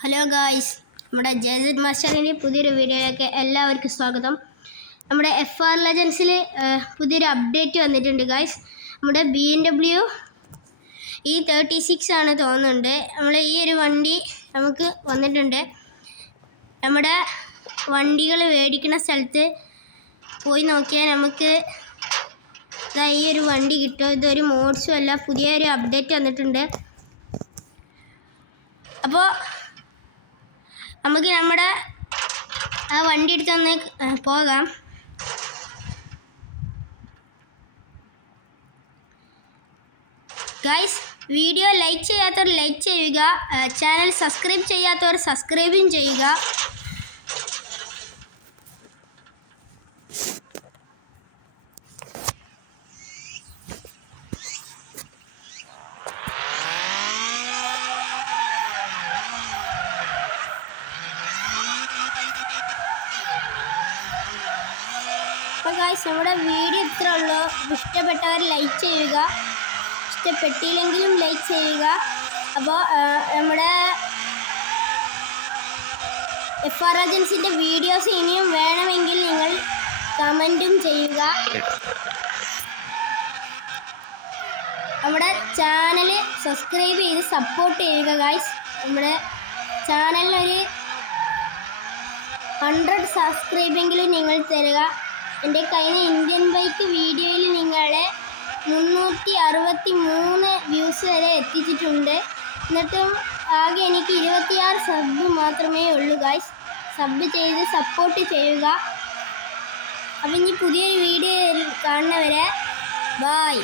Hello guys, നമ്മുടെ ജെസിഡ് മാസ്റ്ററിൻ്റെ പുതിയൊരു വീഡിയോയിലേക്ക് എല്ലാവർക്കും സ്വാഗതം. നമ്മുടെ FR ലെജൻസിൽ പുതിയൊരു അപ്ഡേറ്റ് വന്നിട്ടുണ്ട് ഗായ്സ്. നമ്മുടെ BMW E36 ആണ് തോന്നുന്നുണ്ട്. ഈ ഒരു വണ്ടി നമുക്ക് വന്നിട്ടുണ്ട്. നമ്മുടെ വണ്ടികൾ മേടിക്കുന്ന സ്ഥലത്ത് പോയി നോക്കിയാൽ നമുക്ക് ഈ ഒരു വണ്ടി കിട്ടും. ഇതൊരു മോഡ്സും അല്ല, പുതിയൊരു അപ്ഡേറ്റ് വന്നിട്ടുണ്ട്. അപ്പോൾ നമുക്ക് നമ്മുടെ ആ വണ്ടി എടുത്തൊന്ന് പോകാം. ഗൈസ്, വീഡിയോ ലൈക്ക് ചെയ്യാത്തവർ ലൈക്ക് ചെയ്യുക, ചാനൽ സബ്സ്ക്രൈബ് ചെയ്യാത്തവർ സബ്സ്ക്രൈബും ചെയ്യുക. അപ്പോൾ ഗൈസ്, നമ്മുടെ വീഡിയോ ഇത്രേ ഉള്ളൂ. ഇഷ്ടപ്പെട്ടവർ ലൈക്ക് ചെയ്യുക, ഇഷ്ടപ്പെട്ടില്ലെങ്കിലും ലൈക്ക് ചെയ്യുക. അപ്പോൾ നമ്മുടെ FR ഏജൻസിൻ്റെ വീഡിയോസ് ഇനിയും വേണമെങ്കിൽ നിങ്ങൾ കമൻറ്റും ചെയ്യുക. നമ്മുടെ ചാനൽ സബ്സ്ക്രൈബ് ചെയ്ത് സപ്പോർട്ട് ചെയ്യുക ഗൈസ്. നമ്മുടെ ചാനലിനൊരു 100 സബ്സ്ക്രൈബെങ്കിലും നിങ്ങൾ തരിക. എൻ്റെ കഴിഞ്ഞ ഇന്ത്യൻ ബൈക്ക് വീഡിയോയിൽ നിങ്ങളെ 363 വ്യൂസ് വരെ എത്തിച്ചിട്ടുണ്ട്. എന്നിട്ടും ആകെ എനിക്ക് 26 സബ് മാത്രമേ ഉള്ളൂ ഗൈസ്. സബ് ചെയ്ത് സപ്പോർട്ട് ചെയ്യുക. അപ്പം ഇനി പുതിയൊരു വീഡിയോ കാണുന്നവരെ ബായ്.